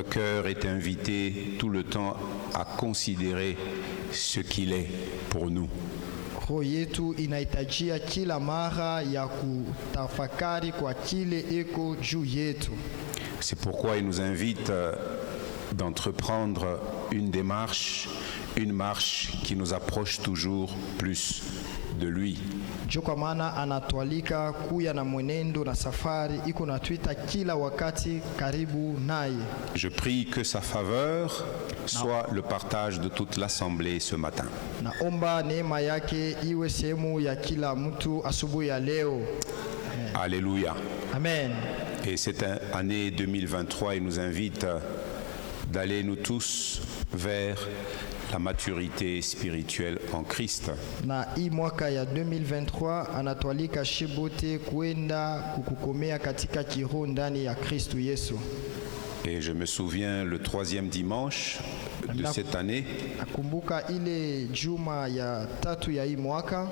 Notre cœur est invité tout le temps à considérer ce qu'il est pour nous. Roho yetu inahitajia kila mara ya kutafakari kwa kile eko juu yetu. C'est pourquoi il nous invite d'entreprendre une démarche, une marche qui nous approche toujours plus de lui. Ndio kwa maana anatualika kuya na mwenendo na safari iko natuita kila wakati karibu naye. Je prie que sa faveur soit le partage de toute l'assemblée ce matin. Naomba neema yake iwe sehemu ya kila mtu asubuhi ya leo. Alléluia. Amen. Et cette année 2023, il nous invite d'aller nous tous vers la maturité spirituelle en Christ. Na hii mwaka ya 2023 anatualika shibote kwenda kukukomea katika kiroho ndani ya Kristo Yesu. Et je me souviens le 3e dimanche de cette année, nakumbuka ile juma ya tatu ya hii mwaka,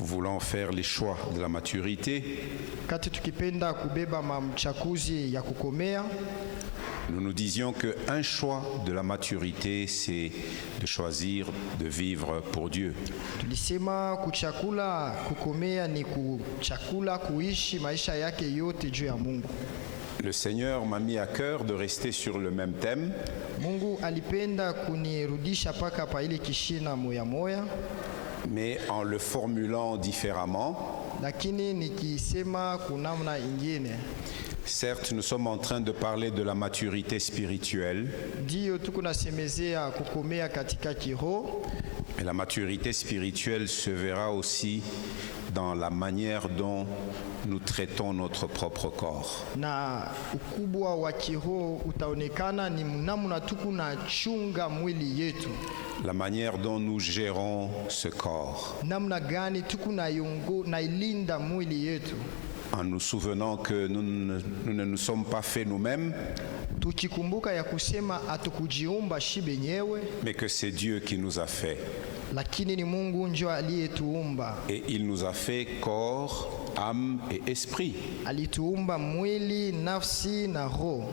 voulant faire les choix de la maturité, kati tukipenda kubeba mamchakuzi ya kukomea, nous nous disions qu'un choix de la maturité, c'est de choisir de vivre pour Dieu. tulisema kuchakula kukomea ni kuchakula kuishi maisha yake yote juu ya Mungu. Le Seigneur m'a mis à cœur de rester sur le même thème. Mungu alipenda kunirudisha paka pa ile kishina moya moya, mais en le formulant différemment. lakini nikisema kunamna ingine. Certes, nous sommes en train de parler de la maturité spirituelle, Ndio tuko nasemezea kukomea katika kiroho, mais la maturité spirituelle se verra aussi dans la manière dont nous traitons notre propre corps. na ukubwa wa kiroho utaonekana ni namna tuko na chunga mwili yetu, La manière dont nous gérons ce corps, namna gani tuko na ilinda mwili yetu, en nous souvenant que nous ne nous sommes pas faits nous-mêmes, tukikumbuka ya kusema atukujiumba shi benyewe, mais que c'est Dieu qui nous a fait. lakini ni Mungu ndio aliyetuumba. Et il nous a fait corps, âme et esprit. Alituumba mwili, nafsi na roho.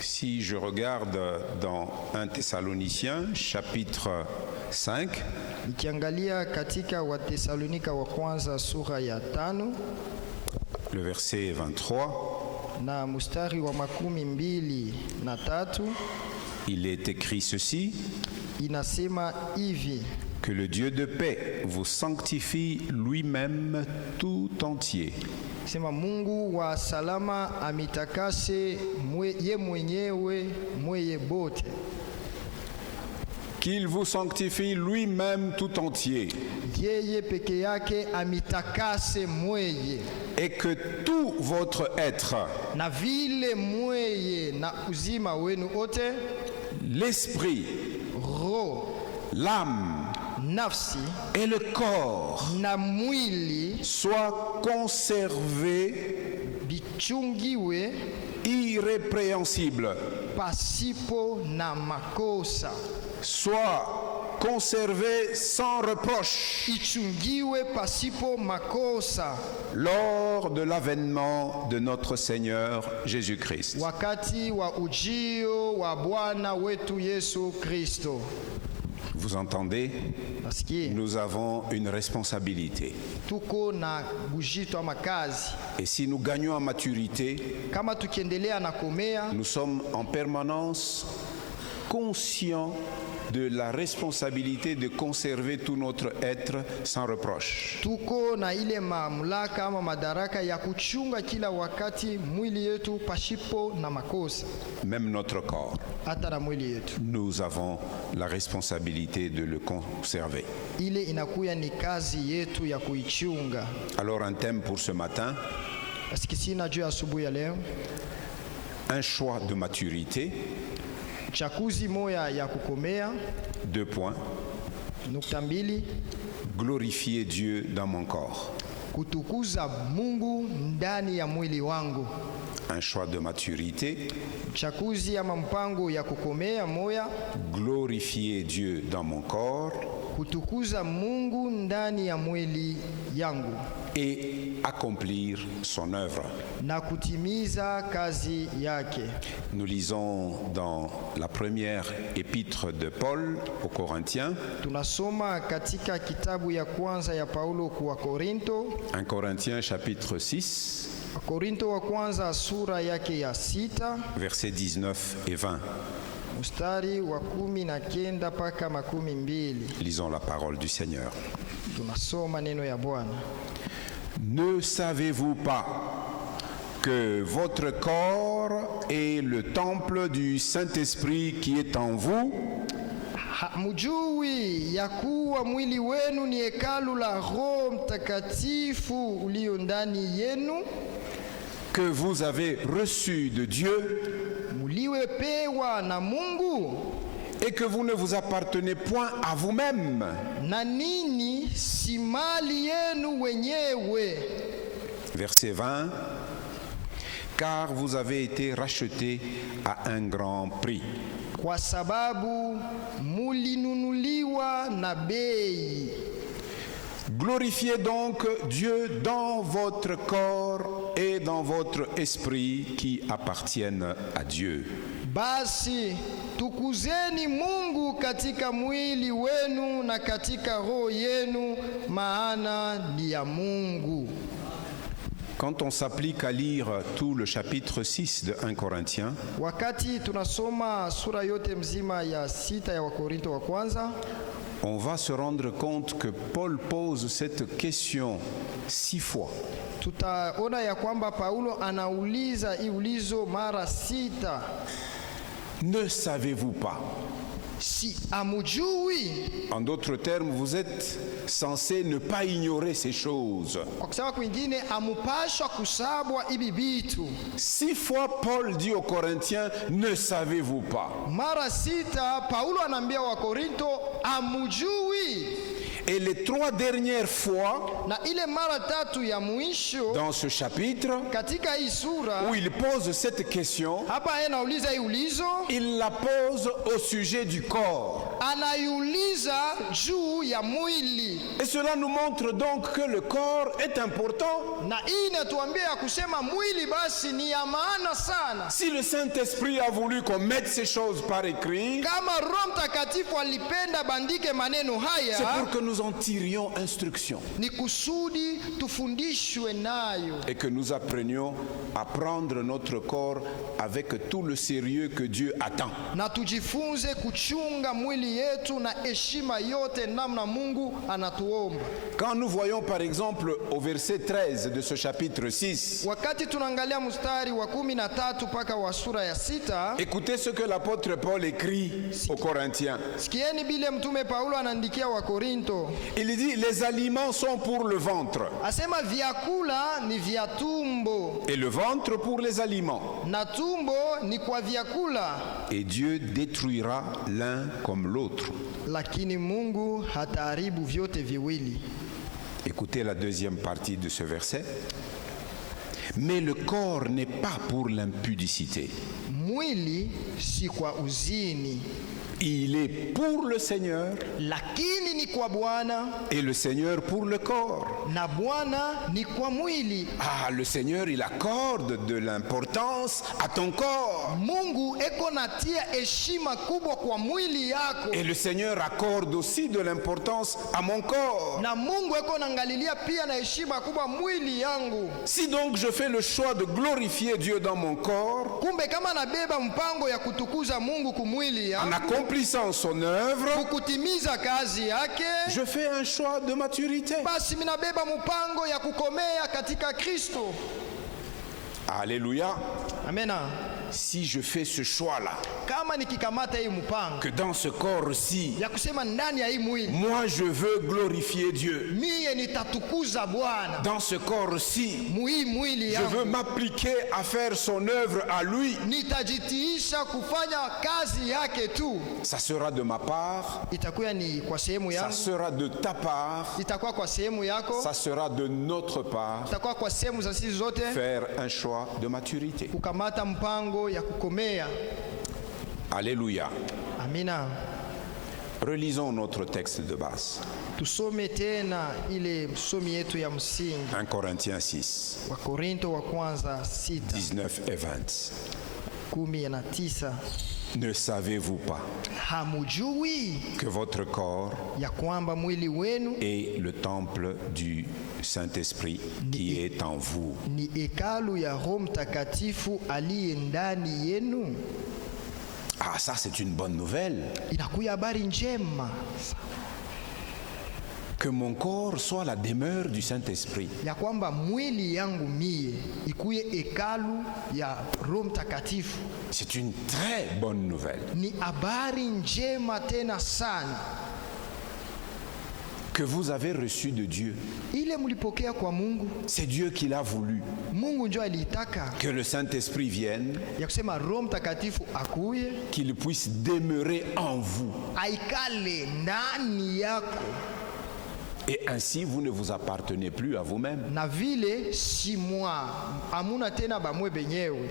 Si je regarde dans 1 Thessaloniciens chapitre 5, Nikiangalia katika Watesalonika wa kwanza sura ya 5 le verset 23, na mstari wa 23, il est écrit ceci: inasema hivi: que le Dieu de paix vous sanctifie lui-même tout entier. sema Mungu wa salama amitakase ye mwenyewe mweye bote. Qu'il vous sanctifie lui-même tout entier. Yeye peke yake amitakase mweye, Et que tout votre être, na vile mweye na uzima wenu ote, l'esprit, roho, l'âme nafsi et le corps na mwili soient conservés bichungiwe irrépréhensibles, pasipo na makosa, soient conservés sans reproche ichungiwe pasipo makosa lors de l'avènement de notre Seigneur Jésus-Christ. wakati wa ujio wa Bwana wetu Yesu Kristo. Vous entendez? Nasikia Nous avons une responsabilité. tuko na bujito ama kazi. Et si nous gagnons en maturité, Kama tukiendelea na komea, nous sommes en permanence conscients de la responsabilité de conserver tout notre être sans reproche. tuko na ile mamlaka ama madaraka ya kuchunga kila wakati mwili yetu pasipo na makosa, Même notre corps, hata na mwili yetu nous avons la responsabilité de le conserver. ile inakuya ni kazi yetu ya kuichunga. Alors un thème pour ce matin, Asikisina juu ya asubuhi ya leo, un choix de maturité, chakuzi moya ya kukomea. 2 points, Nukta mbili, glorifier Dieu dans mon corps. kutukuza Mungu ndani ya mwili wangu. Un choix de maturité, Chakuzi ama mpango ya kukomea moya, glorifier Dieu dans mon corps. kutukuza Mungu ndani ya mwili yangu et accomplir son œuvre. na kutimiza kazi yake. Nous lisons dans la première épître de Paul aux Corinthiens, Tunasoma katika kitabu ya kwanza ya Paulo kwa Korinto, 1 Corinthiens chapitre 6, Korinto wa kwanza sura yake ya 6 versets 19 et 20. mstari wa 19 mpaka 12. Lisons la parole du Seigneur. Tunasoma neno ya Bwana. Ne savez-vous pas que votre corps est le temple du Saint-Esprit qui est en vous, Hamjui ya kuwa mwili wenu ni hekalu la Roho Mtakatifu ulio ndani yenu, que vous avez reçu de Dieu mliopewa na Mungu, et que vous ne vous appartenez point à vous-même, na ninyi si mali yenu wenyewe? verset 20, car vous avez été rachetés à un grand prix. Kwa sababu mulinunuliwa na bei. Glorifiez donc Dieu dans votre corps et dans votre esprit qui appartiennent à Dieu. Basi tukuzeni Mungu katika mwili wenu na katika roho yenu, maana ni ya Mungu. Quand on s'applique à lire tout le chapitre 6 de 1 Corinthiens, Wakati tunasoma sura yote mzima ya 6 ya Wakorinto wa kwanza, on va se rendre compte que Paul pose cette question 6 fois. tutaona ya kwamba Paulo anauliza hii ulizo mara 6. Ne savez-vous pas? Si amujui, En d'autres termes, vous êtes censé ne pas ignorer ces choses. kwa kusema kwingine amupashwa kusabwa hivi vitu. 6 fois Paul dit aux Corinthiens, ne savez-vous pas? Mara 6 Paulo anaambia Wakorinto amujui, Et les 3 dernières fois na ile mara 3 ya mwisho dans ce chapitre katika hii sura où il pose cette question, hapa yeye anauliza hii ulizo, il la pose au sujet du corps. anaiuliza juu ya mwili, Et cela nous montre donc que le corps est important. na hii inatuambia ya kusema mwili basi ni ya maana sana. Si le Saint-Esprit a voulu qu'on mette ces choses par écrit, Kama Roho Mtakatifu alipenda bandike maneno c'est haya, pour que nous en tirions instruction ni kusudi tufundishwe nayo et que nous apprenions à prendre notre corps avec tout le sérieux que Dieu attend. na tujifunze kuchunga mwili yetu na heshima yote namna Mungu anatuomba. Quand nous voyons par exemple au verset 13 de ce chapitre 6, Wakati tunaangalia mstari wa 13 mpaka wa sura ya 6, écoutez ce que l'apôtre Paul écrit aux Corinthiens. sikieni bile mtume Paulo anaandikia wa Korinto. Il dit, les aliments sont pour le ventre Asema vyakula ni vya tumbo et le ventre pour les aliments. na tumbo ni kwa vyakula, Et Dieu détruira l'un comme l'autre. lakini Mungu hataharibu vyote viwili. Écoutez la deuxième partie de ce verset. Mais le corps n'est pas pour l'impudicité. Mwili si kwa uzini, Il est pour le Seigneur lakini ni kwa Bwana, et le Seigneur pour le corps. na Bwana ni kwa mwili. Ah, le Seigneur, il accorde de l'importance à ton corps. Mungu eko natia heshima kubwa kwa mwili yako, Et le Seigneur accorde aussi de l'importance à mon corps. na Mungu eko naangalilia pia na heshima kubwa mwili yangu. Si donc je fais le choix de glorifier Dieu dans mon corps, Kumbe kama nabeba mpango ya kutukuza Mungu kumwili en yangu, accomplissant son œuvre, kukutimiza kazi yake, je fais un choix de maturité. basi minabeba mpango ya kukomea katika Kristo. Alléluia. Amena. Si je fais ce choix-là, Kama nikikamata hii mpango que dans ce corps-ci, ya kusema ndani ya hii mwili moi je veux glorifier Dieu. mie nitatukuza Bwana Dans ce corps-ci, muhii mwili je veux yangu, m'appliquer à faire son œuvre à lui. nitajitiisha kufanya kazi yake tu. Ça sera de ma part, Itakuwa ni kwa sehemu ça yangu, sera de ta part, itakuwa kwa sehemu yako, ça sera de notre part. itakuwa kwa sehemu za sisi zote, Faire un choix de maturité. kukamata mpango ya kukomea. Alléluia. Amina. Relisons notre texte de base. Tusome tena ile somi yetu ya msingi. 1 Corinthiens 6, Wakorinto wa kwanza 6, 19 et 20. 19. Ne savez-vous pas Hamujui que votre corps ya kwamba mwili wenu est le temple du Saint-Esprit qui est en vous, ni hekalu ya Roho Mtakatifu aliye ndani yenu? Ah, ça c'est une bonne nouvelle. Inakuya habari njema Que mon corps soit la demeure du Saint-Esprit. ya kwamba mwili yangu mie ikuye hekalu ya Roho Mtakatifu. C'est une très bonne nouvelle. Ni habari njema tena sana. Que vous avez reçu de Dieu. Ile mlipokea kwa Mungu, C'est Dieu qui l'a voulu. Mungu ndio aliitaka Que le Saint-Esprit vienne, ya kusema Roho Mtakatifu akuye qu'il puisse demeurer en vous. aikale ndani yako, Et ainsi, vous ne vous appartenez plus à vous-même. na vile si mwa amuna tena bamwe benyewe.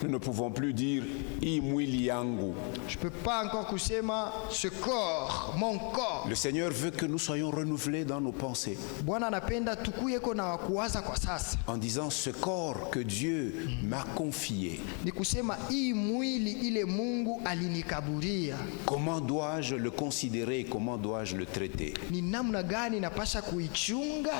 Nous ne pouvons plus dire « I mwili yangu ». Je peux pas encore kusema ce corps, mon corps. Le Seigneur veut que nous soyons renouvelés dans nos pensées Bwana anapenda tukuyeko na kuwaza kwa sasa, en disant ce corps que Dieu m'a confié, ni kusema hii mwili ile Mungu alinikaburia, comment dois-je le considérer, comment dois-je le traiter? ni namna gani napasha kuichunga?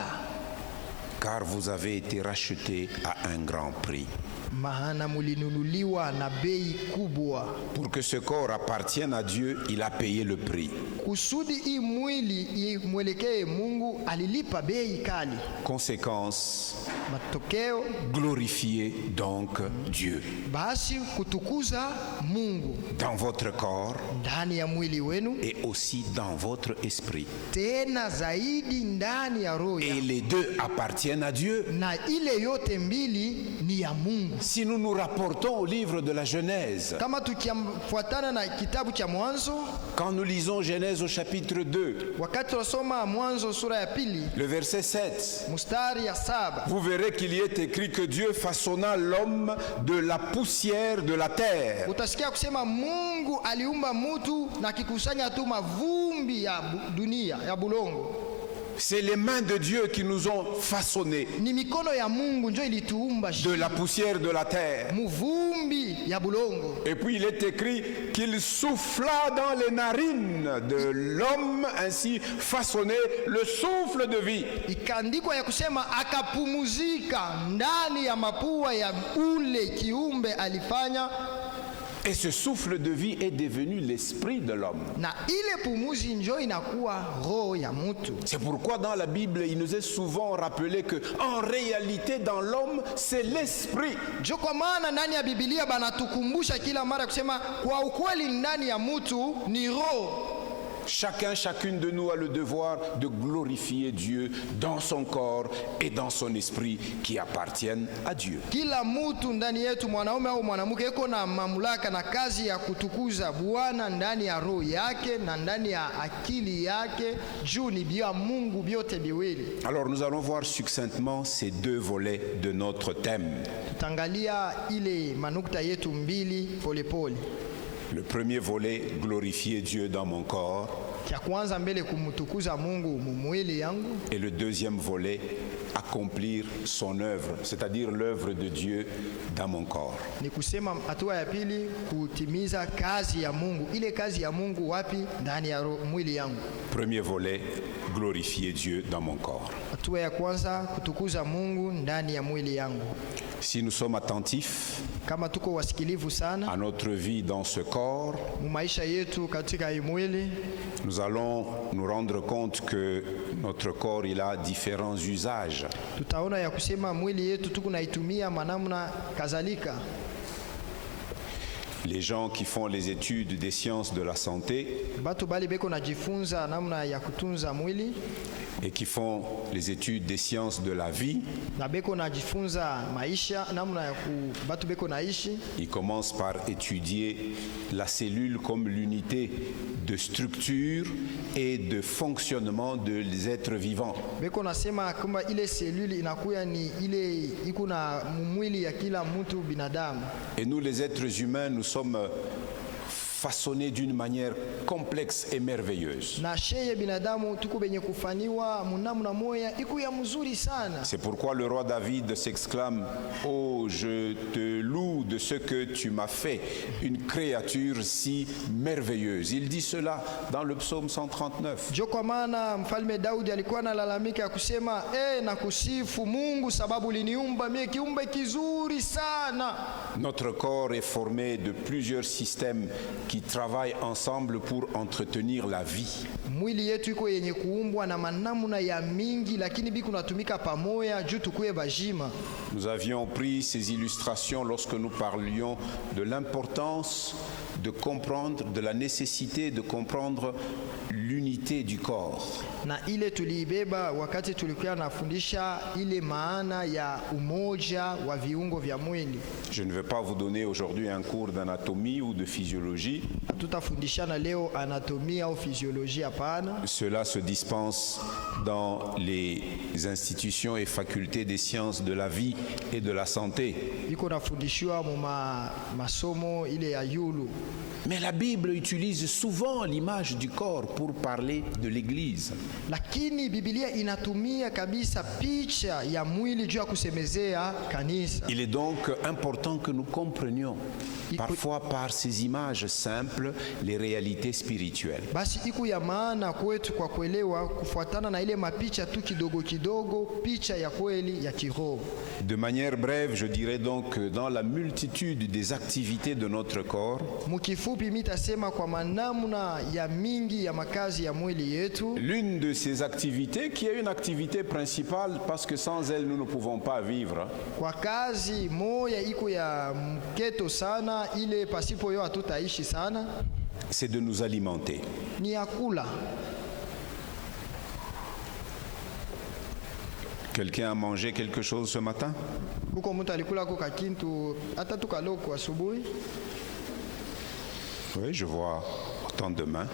Car vous avez été rachetés à un grand prix. Maana mulinunuliwa na bei kubwa. Pour que ce corps appartienne à Dieu, il a payé le prix. Kusudi hii mwili imwelekee Mungu, alilipa bei kali. Conséquence, Matokeo glorifiez donc Dieu. basi kutukuza Mungu Dans votre corps ndani ya mwili wenu, et aussi dans votre esprit. tena zaidi ndani ya roho Et yako. les deux appartiennent à Dieu. Na ile yote mbili ni ya Mungu. Si nous nous rapportons au livre de la Genèse, Kama tukifuatana na kitabu cha Mwanzo, quand nous lisons Genèse au chapitre 2, wakati tunasoma Mwanzo sura ya pili le verset 7, mstari ya 7, vous verrez qu'il y est écrit que Dieu façonna l'homme de la poussière de la terre. utasikia kusema Mungu aliumba mutu na kikusanya tu mavumbi ya dunia ya bulongo. C'est les mains de Dieu qui nous ont façonnés Ni mikono ya Mungu ndio ilituumba de la poussière de la terre. muvumbi ya bulongo. Et puis il est écrit qu'il souffla dans les narines de l'homme, ainsi façonné le souffle de vie. Ikaandikwa ya kusema akapumuzika ndani ya mapua ya ule kiumbe alifanya, Et ce souffle de vie est devenu l'esprit de l'homme. na ile pumuzi njo inakuwa roho ya mutu. C'est pourquoi dans la Bible, il nous est souvent rappelé que en réalité dans l'homme, c'est l'esprit. Njo kwa maana ndani ya Biblia banatukumbusha kila mara kusema kwa ukweli ndani ya mutu ni roho. Chacun, chacune de nous a le devoir de glorifier Dieu dans son corps et dans son esprit qui appartiennent à Dieu. Kila mutu ndani yetu, mwanaume au mwanamke, iko na mamlaka na kazi ya kutukuza Bwana ndani ya roho yake na ndani ya akili yake, juu ni bia Mungu byote biwili. Alors nous allons voir succinctement ces deux volets de notre thème. Tutangalia ile manukta yetu mbili polepole. Le premier volet, glorifier Dieu dans mon corps. Kia kwanza mbele kumtukuza Mungu mumwili yangu, Et le deuxième volet, accomplir son œuvre, c'est-à-dire l'œuvre de Dieu dans mon corps. ni kusema hatua ya pili kutimiza kazi ya Mungu. Ile kazi ya Mungu wapi? Ndani ya mwili yangu. Premier volet, glorifier Dieu dans mon corps. Hatua ya kwanza kutukuza Mungu ndani ya mwili yangu. Si nous sommes attentifs Kama tuko wasikilivu sana à notre vie dans ce corps, mu maisha yetu katika hii mwili, nous allons nous rendre compte que notre corps, il a différents usages. tutaona ya kusema mwili yetu tuko naitumia manamna kadhalika. Les gens qui font les études des sciences de la santé Batu bali beko najifunza namna ya kutunza mwili et qui font les études des sciences de la vie, na beko najifunza maisha, namna ya batu beko naishi. ils commencent par étudier la cellule comme l'unité de structure et de fonctionnement des êtres vivants. Beko nasema kwamba ile seluli inakuya ni ile iko na mwili ya kila mtu binadamu. Et nous, les êtres humains, nous sommes façonnés d'une manière complexe et merveilleuse. na sheye binadamu tuko benye kufaniwa munamuna moya iku ya mzuri sana. C'est pourquoi le roi David s'exclame: Oh, je te loue de ce que tu m'as fait, une créature si merveilleuse. Il dit cela dans le psaume 139. Jo kwa maana mfalme Daudi alikuwa analalamika ya kusema na kusifu Mungu sababu liniumba mie kiumbe kizuri sana. Notre corps est formé de plusieurs systèmes qui travaillent ensemble pour entretenir la vie. Mwili yetu iko yenye kuumbwa na manamuna ya mingi, lakini biku natumika pamoja juu tukuye bajima. Nous avions pris ces illustrations lorsque nous parlions de l'importance de comprendre, de la nécessité de comprendre l'unité du corps. Na ile tuliibeba wakati tulikuwa nafundisha ile maana ya umoja wa viungo vya mwili. Je ne vais pas vous donner aujourd'hui un cours d'anatomie ou de physiologie. Tutafundishana leo anatomia au physiologie hapana. Cela se dispense dans les institutions et facultés des sciences de la vie et de la santé. Iko nafundishiwa mu masomo ile ya yulu. Mais la Bible utilise souvent l'image du corps pour parler de l'Église. Lakini Biblia inatumia kabisa picha ya mwili juu ya kusemezea kanisa. Il est donc important que nous comprenions parfois par ces images simples les réalités spirituelles. Basi iku ya maana kwetu kwa kuelewa kufuatana na ile mapicha tu kidogo kidogo picha ya kweli ya kiroho. De manière brève, je dirais donc que dans la multitude des activités de notre corps, Mukifupi mitasema kwa manamuna ya mingi ya makazi ya mwili yetu. L'une de ces activités qui est une activité principale parce que sans elle nous ne pouvons pas vivre. Kwa kazi moya iko ya mketo sana ile pasipo yo hatutaishi sana. C'est de nous alimenter. Ni ya kula. Quelqu'un a mangé quelque chose ce matin? Kuko mtu alikula kwa kintu hata tukaloko asubuhi. Oui, je vois autant de mains.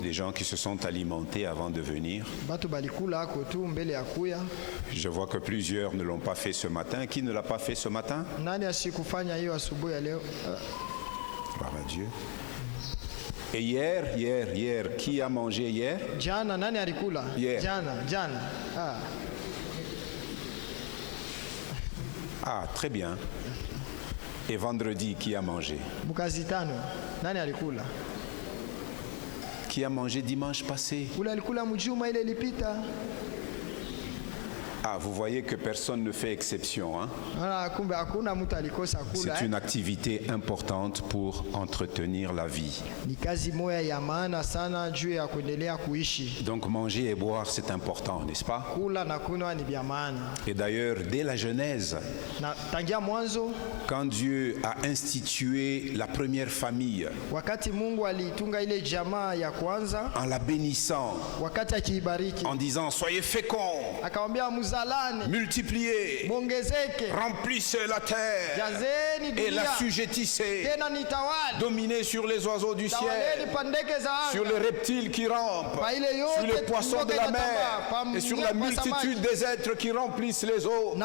Des gens qui se sont alimentés avant de venir. Je vois que plusieurs ne l'ont pas fait ce matin. Qui ne l'a pas fait ce matin? Gloire à Dieu. Et hier, qui a mangé hier? Jana, nani alikula? Hier. Jana. Ah, très bien. Et vendredi, qui a mangé? Mukazitano, nani alikula? Qui a mangé dimanche passé? Ule alikula mjuma ile ilipita. Ah, vous voyez que personne ne fait exception, hein? C'est une activité importante pour entretenir la vie. Donc manger et boire, c'est important, n'est-ce pas? Et d'ailleurs, dès la Genèse, quand Dieu a institué la première famille, en la bénissant, en disant soyez féconds, multipliez, remplissez la terre et l'assujettissez, dominez sur les oiseaux du ciel, sur les reptiles qui rampent, sur les poissons de la mer et sur la multitude des êtres qui remplissent les eaux.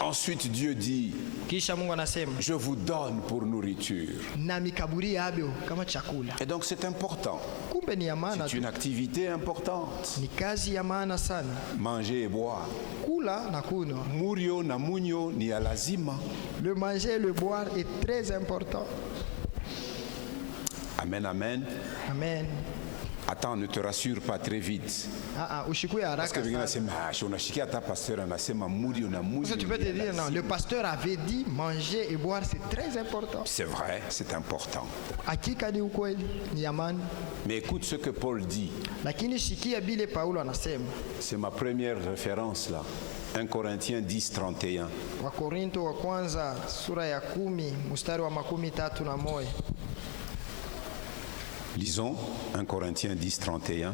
Ensuite Dieu dit, je vous donne pour nourriture. Et donc c'est important. C'est une activité importante. Manger et boire. Murio na munyo ni ya lazima. Le manger et le boire est très important. Amen, amen. Amen. Attends, ne te rassure pas très vite. Parce que tu peux te dire, non, le pasteur avait dit manger et boire c'est très important. C'est vrai, c'est important. Mais écoute ce que Paul dit. C'est ma première référence là. 1 Corinthiens 10, 31. Lisons 1 Corinthiens 10, 31.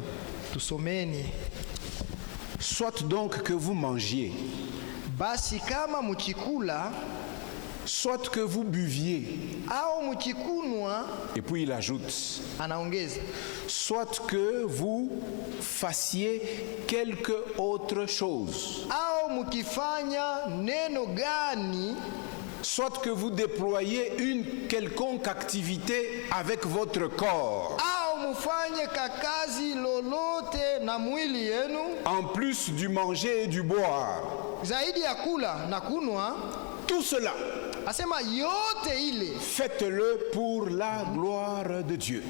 Soit donc que vous mangiez, soit que vous buviez, et puis il ajoute, soit que vous fassiez soit que vous déployiez une quelconque activité avec votre corps, en plus du manger et du boire. Tout cela, faites-le pour la gloire de Dieu.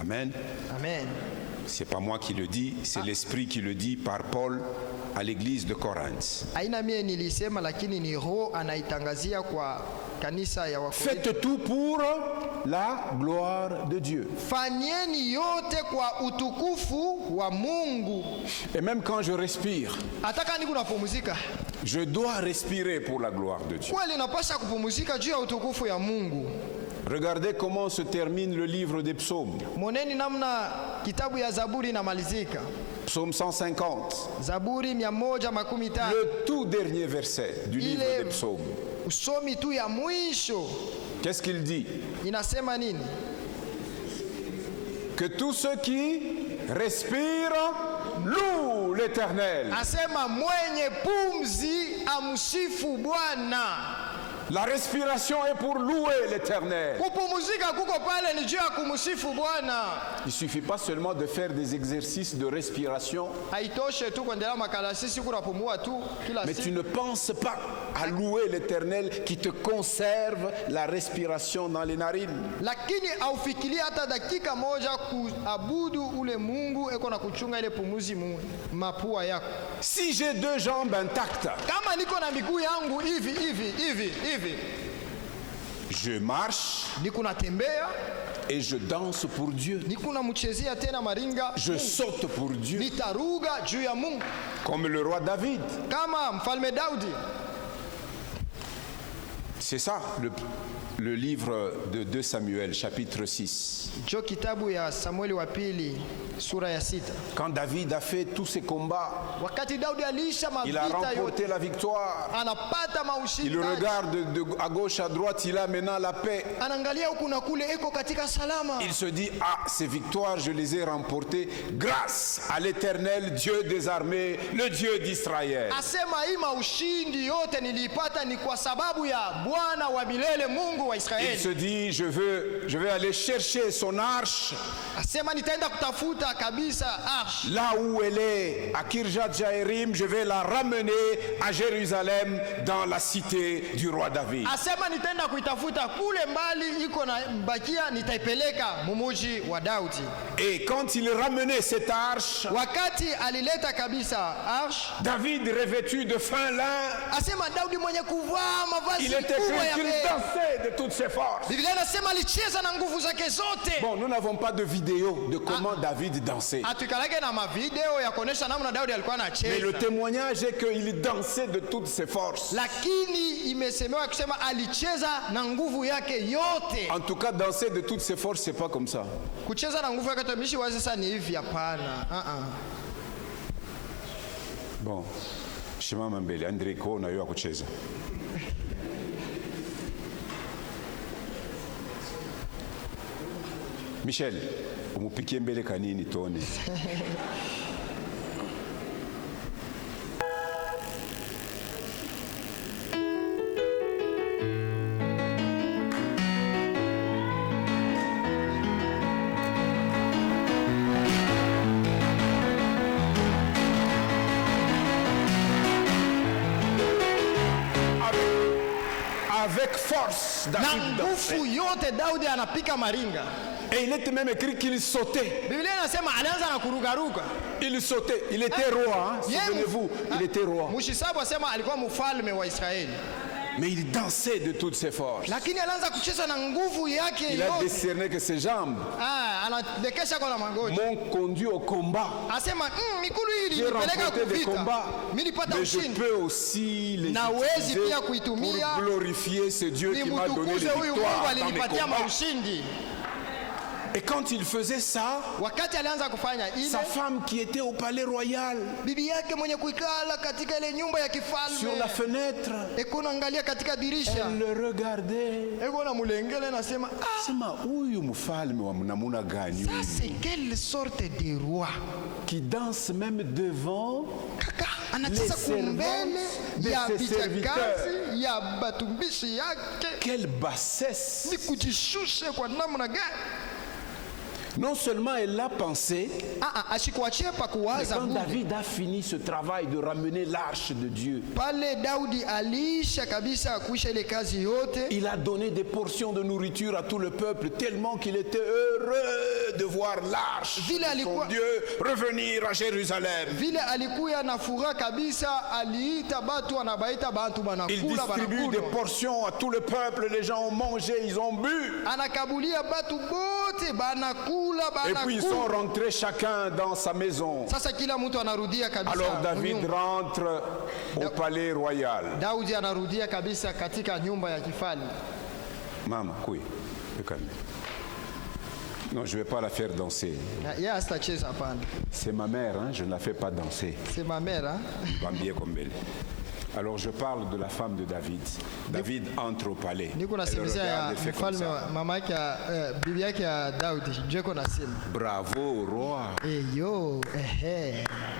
Amen. Amen. C'est pas moi qui le dis, c'est l'Esprit qui le dit par Paul à l'église de Corinthe. Faites tout pour la gloire de Dieu. Et même quand je respire, je dois respirer pour la gloire de Dieu. Regardez comment se termine le livre des psaumes. Psaume 150. Le tout dernier verset du livre des psaumes. Qu'est-ce qu'il dit? Que tous ceux qui respirent louent l'Éternel. La respiration est pour louer l'Éternel. Il ne suffit pas seulement de faire des exercices de respiration. Mais tu ne penses pas à louer l'Éternel qui te conserve la respiration dans les narines. Si j'ai deux jambes intactes, je marche et je danse pour Dieu. Je saute pour Dieu. Comme le roi David. C'est ça le livre de 2 Samuel, chapitre 6. Quand David a fait tous ses combats, il a remporté la victoire. Il regarde à gauche, à droite, il a maintenant la paix. Il se dit, ces victoires, je les ai remportées grâce à l'Éternel, Dieu des armées, le Dieu d'Israël. Il se dit, je vais aller chercher son arche. Là où elle est, à Kirjat Jaérim, je vais la ramener à Jérusalem, dans la cité du roi David. Et quand il ramenait cette arche, David revêtu de fin lin, il était écrit qu'il dansait de toutes ses forces. Bon, nous n'avons pas de vidéo de comment David dansait. Mais le témoignage est qu'il dansait de toutes ses forces. En tout cas, danser de toutes ses forces, c'est pas comme ça. Bon, Shema Mambele, André Ko na yo kucheza. Michel, umupikie mbele kanini tuone. Avec force, David et il était même écrit qu'il sautait. Il sautait, il était roi, hein? Souvenez-vous, il était roi. Mais il dansait de toutes ses forces. Il a décerné que ses jambes m'ont conduit au combat. J'ai remporté des combats, mais je peux aussi les utiliser pour glorifier ce Dieu qui m'a donné les victoires dans mes combats. Et quand il faisait ça, sa femme qui était au palais royal, sur la fenêtre, elle le regardait. Ça, c'est quelle sorte de roi qui danse même devant les servantes de ses serviteurs. Quelle bassesse! Non seulement elle l'a pensé, mais quand David a fini ce travail de ramener l'arche de Dieu, il a donné des portions de nourriture à tout le peuple, tellement qu'il était heureux de voir l'arche de son Dieu revenir à Jérusalem. Il distribue des portions à tout le peuple, les gens ont mangé, ils ont bu. Et puis ils sont rentrés chacun dans sa maison. Alors David rentre au palais royal. Maman, oui. Non, je ne vais pas la faire danser. C'est ma mère, hein? Je ne la fais pas danser. C'est ma mère, hein? Alors je parle de la femme de David. David entre au palais. Elle regarde et fait comme ça. Bravo roi.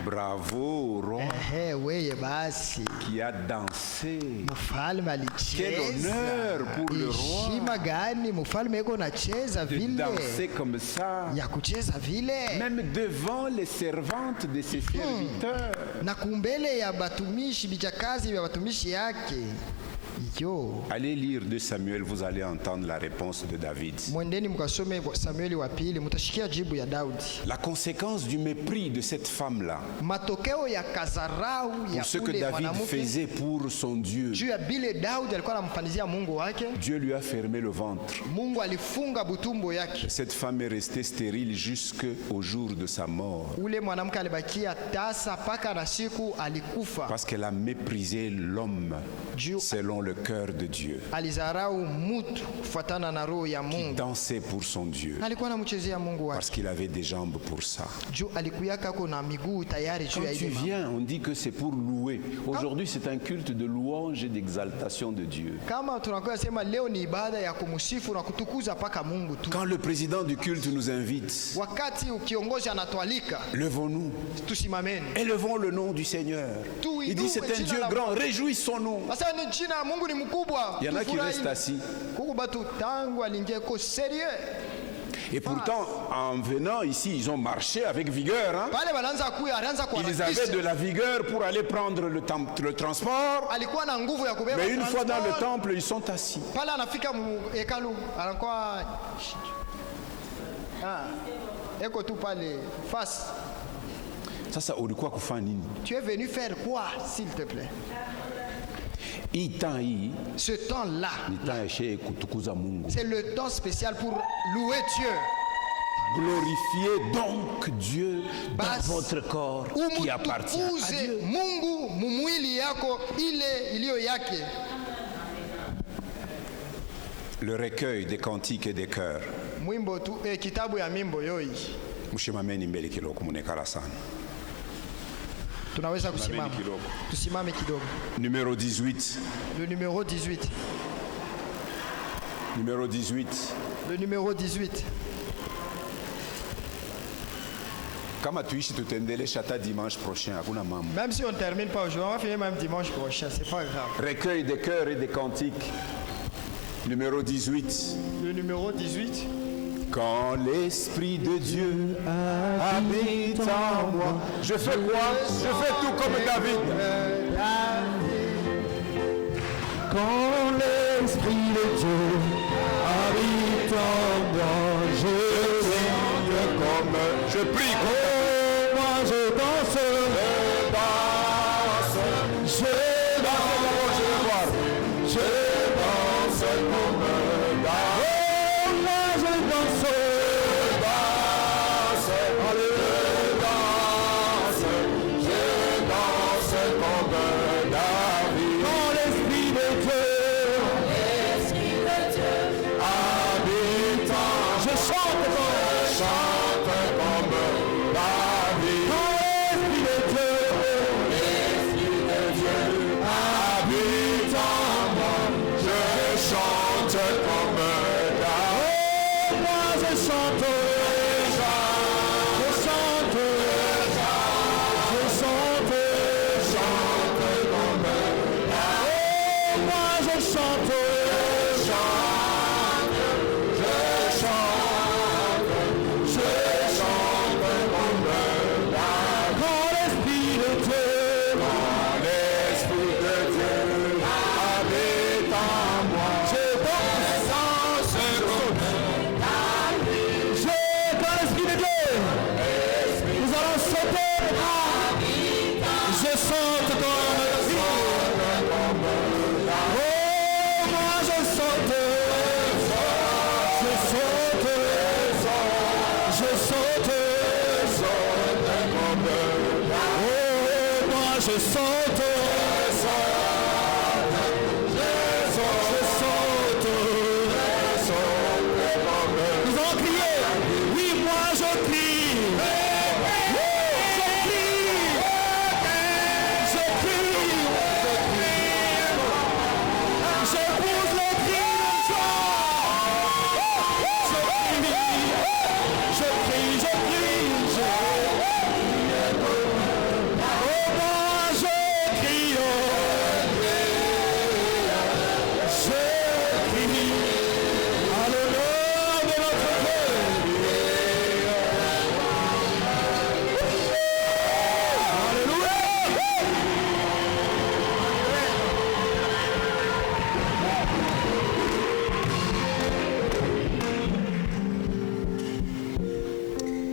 Bravo roi. Qui a dansé. Quel honneur pour le roi de danser comme ça. Même devant les servantes de ses serviteurs. Allez lire 2 Samuel, vous allez entendre la réponse de David. La conséquence du mépris de cette femme-là, pour ce que David faisait pour son Dieu, Dieu lui a fermé le ventre. Cette femme est restée stérile jusqu'au jour de sa mort. Parce qu'elle a méprisé l'homme selon le cœur de Dieu, qui dansait pour son Dieu, parce qu'il avait des jambes pour ça. Quand tu viens, on dit que c'est pour louer. Aujourd'hui, c'est un culte de louange et d'exaltation de Dieu. Quand le président du culte nous invite, levons-nous, élevons le nom du Seigneur. Il dit c'est un Dieu grand, réjouissons-nous. Il y en a qui restent assis. Et pourtant, en venant ici, ils ont marché avec vigueur. Hein? Ils avaient de la vigueur pour aller prendre le transport. Mais une fois dans le temple, ils sont assis. Ça, tu es venu faire quoi, s'il te plaît? Ce temps-là, c'est le temps spécial pour louer Dieu. Glorifiez donc Dieu dans votre corps qui appartient à Dieu. Le recueil des cantiques et des chœurs. Numéro 18. Le numéro 18. Numéro 18. Le numéro 18. Dimanche prochain. Même si on ne termine pas aujourd'hui, on va finir même dimanche prochain, c'est pas grave. Recueil des chœurs et des cantiques. Numéro 18. Le numéro 18. Quand l'Esprit de Dieu habite en moi, je fais quoi? Je fais tout comme David. Quand l'Esprit de Dieu habite en moi, je chante comme, je prie comme, moi je danse, je danse comme je chante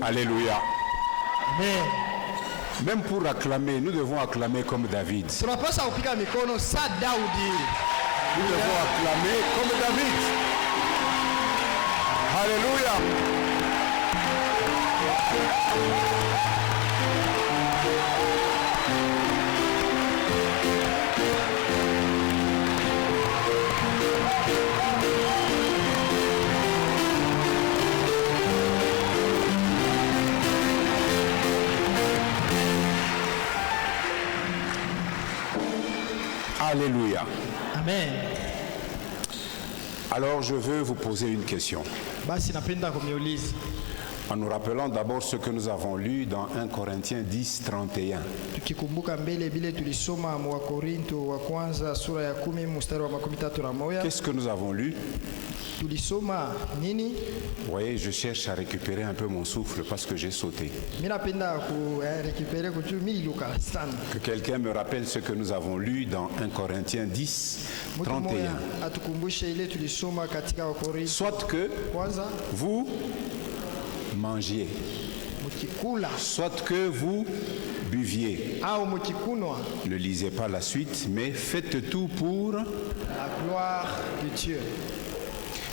Alléluia. Amen. Même pour acclamer, nous devons acclamer comme David. Nous devons acclamer comme David. Alléluia. Alléluia. Amen. Alors je veux vous poser une question. En nous rappelant d'abord ce que nous avons lu dans 1 Corinthiens 10, 31. Qu'est-ce que nous avons lu? Vous voyez, je cherche à récupérer un peu mon souffle parce que j'ai sauté. Que quelqu'un me rappelle ce que nous avons lu dans 1 Corinthiens 10, 31. Soit que vous mangiez, soit que vous buviez. Ne lisez pas la suite, mais faites tout pour la gloire de Dieu.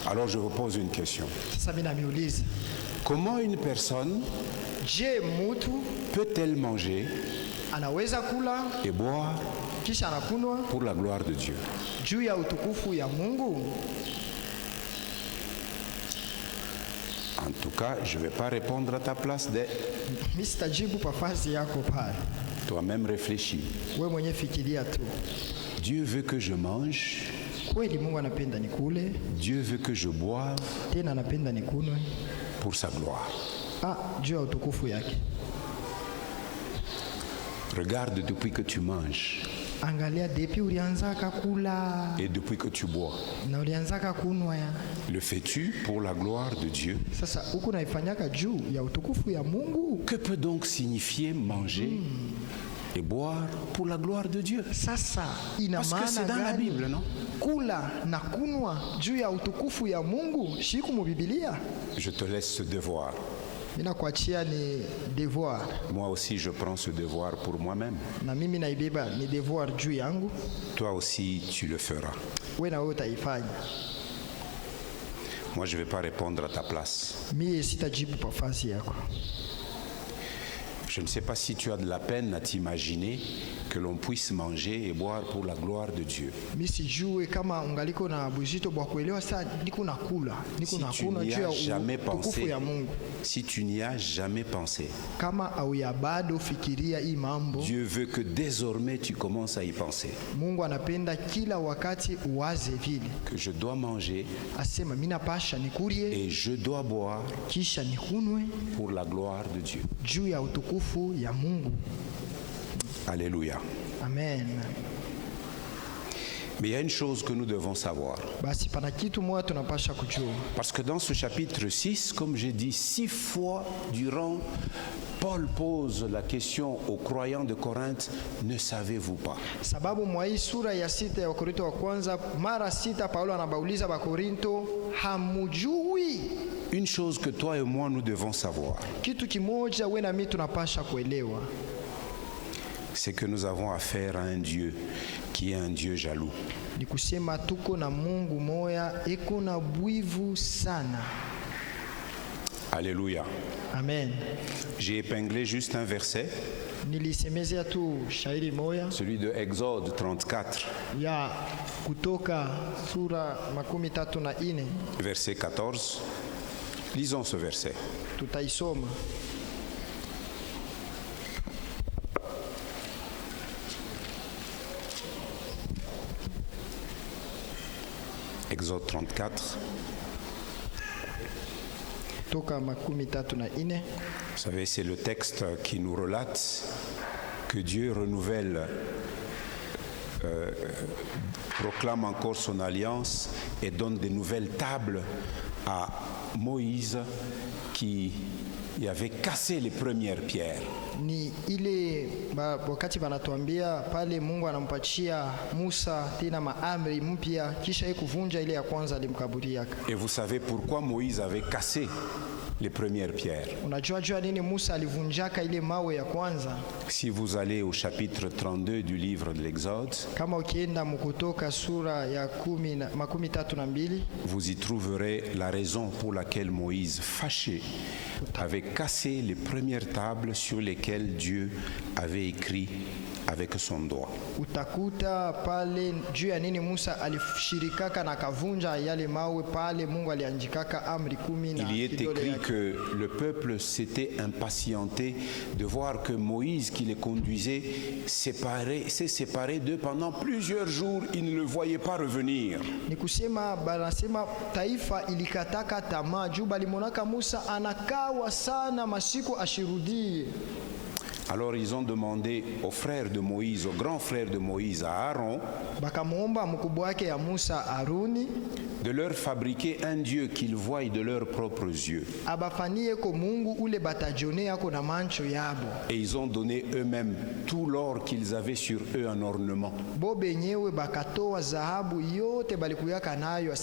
Alors je vous pose une question. Comment une personne peut-elle manger et boire pour la gloire de Dieu? En tout cas, je ne vais pas répondre à ta place. Toi-même réfléchis. Dieu veut que je mange. Dieu veut que je boive pour sa gloire. Regarde depuis que tu manges et depuis que tu bois. Le fais-tu pour la gloire de Dieu? Que peut donc signifier manger et boire pour la gloire de Dieu? Parce que c'est dans la Bible, non? Je te laisse ce devoir. Moi aussi je prends ce devoir pour moi-même. Toi aussi tu le feras. Moi je ne vais pas répondre à ta place. Je ne sais pas si tu as de la peine à t'imaginer que l'on puisse manger et boire pour la gloire de Dieu. Si tu n'y as jamais pensé, Dieu veut que désormais tu commences à y penser. Que je dois manger et je dois boire pour la gloire de Dieu. Alléluia. Amen. Mais il y a une chose que nous devons savoir. Basi pana kitu moja tunapasha kujua. Parce que dans ce chapitre 6, comme j'ai dit, 6 fois durant, Paul pose la question aux croyants de Corinthe, ne savez-vous pas? Sababu mwa hii sura ya 6 ya Wakorinto wa kwanza, mara 6 Paulo anabauliza Wakorinto, hamujui? Une chose que toi et moi nous devons savoir. Kitu kimoja wewe na mimi tunapasha kuelewa. C'est que nous avons affaire à un Dieu qui est un Dieu jaloux. Ni kusema tuko na Mungu moya eko na bwivu sana. Alléluia. Amen. J'ai épinglé juste un verset. Nilisemezea tu shairi moya. Celui de Exode 34. Ya Kutoka sura 34. Verset 14. Lisons ce verset. Tutaisoma. Exode 34. Kutoka 34. Vous savez, c'est le texte qui nous relate que Dieu renouvelle, proclame encore son alliance et donne des nouvelles tables à Moïse qui avait cassé les premières pierres. Ni ile wakati banatuambia pale Mungu anampatia Musa tena maamri mpya kisha yeye kuvunja ile ya kwanza alimkaburia. Et vous savez pourquoi Moïse avait cassé les premières pierres? Unajua nini Musa alivunjaka ile mawe ya kwanza? Si vous allez au chapitre 32 du livre de l'Exode, kama ukienda Kutoka sura ya 32, vous y trouverez la raison pour laquelle Moïse, fâché, avait cassé les premières tables sur lesquelles Dieu avait écrit avec son doigt. Utakuta pale juu ya nini Musa alishirikaka na kavunja yale mawe pale Mungu aliandikaka amri 10 na il y est écrit que le peuple s'était impatienté de voir que Moïse qui les conduisait s'est séparé d'eux pendant plusieurs jours. Ils ne le voyaient pas revenir. Ni kusema banasema taifa ilikataka tamaa juu balimonaka Musa anakawa sana masiku ashirudie. Alors ils ont demandé au frère de Moïse, au grand frère de Moïse, à Aaron, de leur fabriquer un Dieu qu'ils voient de leurs propres yeux. Et ils ont donné eux-mêmes tout l'or qu'ils avaient sur eux en ornement.